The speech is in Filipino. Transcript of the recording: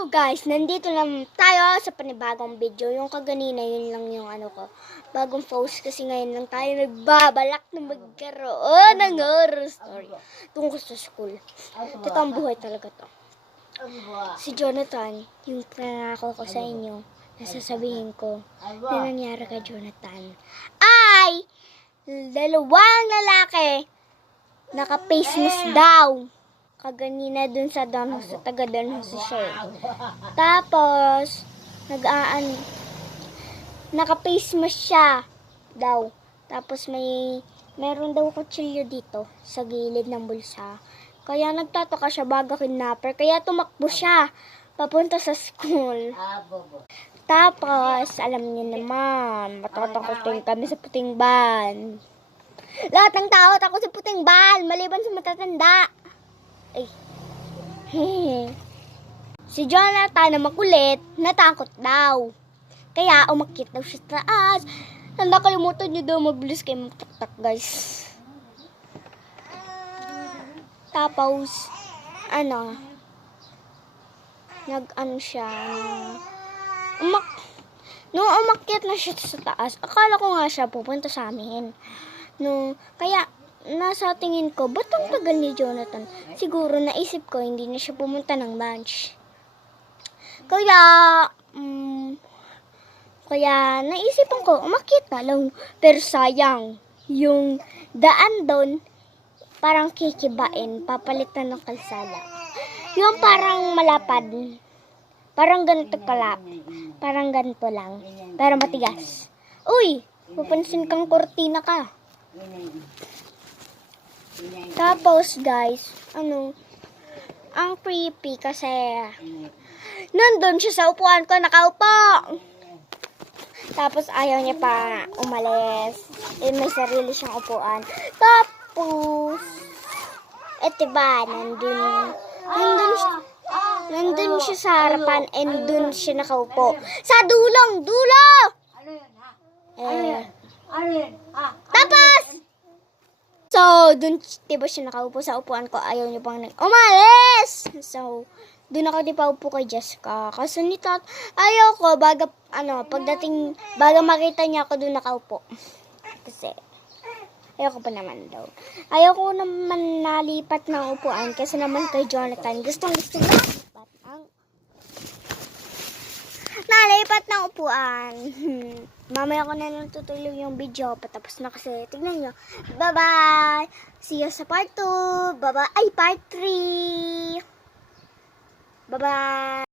Hello guys, nandito lang tayo sa panibagong video. Yung kaganina, yun lang yung bagong post kasi ngayon lang tayo nagbabalak na magkaroon ng horror story tungkol sa school. Totoong buhay talaga to. Si Jonathan, yung pinangako ko sa inyo, nasasabihin ko na nangyari kay Jonathan, ay dalawang lalaki naka-face mask daw. Kaganina dun sa taga Don Jose siya. Tapos, naka-face mask siya daw. Tapos meron daw kutsilyo dito sa gilid ng bulsa. Kaya nagtataka siya baga kidnapper. Kaya tumakbo siya papunta sa school. Tapos, alam niyo naman, matatakotin kami sa puting ban. Lahat ng tao takot sa puting ban, maliban sa matatanda. Ay. Si Jonathan na makulit, natakot daw. Kaya umakyat daw siya sa taas. Nakalimutan niyo daw magbilis kayo magtaktak, guys. Tapos, siya. Nung umakyat na siya sa taas, akala ko nga siya pupunta sa amin. Kaya, nasa tingin ko, ba't ang tagal ni Jonathan? Siguro naisip ko, hindi na siya pumunta ng lunch. Kaya naisipan ko, umakyat na lang. Pero sayang, yung daan doon, parang kikibain, papalitan ng kalsada. Yung parang malapad. Parang ganito parang ganito lang. Pero matigas. Uy, pupansin kang kortina ka. Tapos guys, ang creepy kasi nandun siya sa upuan ko, nakaupo. Tapos ayaw niya pa umalis. May sarili siyang upuan. Tapos, diba, nandun siya sa harapan and dun siya nakaupo. Sa dulo! Tapos, so, dun, diba siya nakaupo sa upuan ko, ayaw niya pang umalis! So, dun ako di pa upo kay Jessica. Kasi ayaw ko, baga makita niya ako dun nakaupo. Kasi, ayaw ko pa naman daw. Ayaw ko naman nalipat ng upuan kasi naman kay Jonathan. Gusto nalipat ng upuan. Mamaya ko na lang tutulog yung video. Patapos na kasi. Tignan nyo. Bye-bye. See you sa part 2. Bye-bye. Ay, part 3. Bye-bye.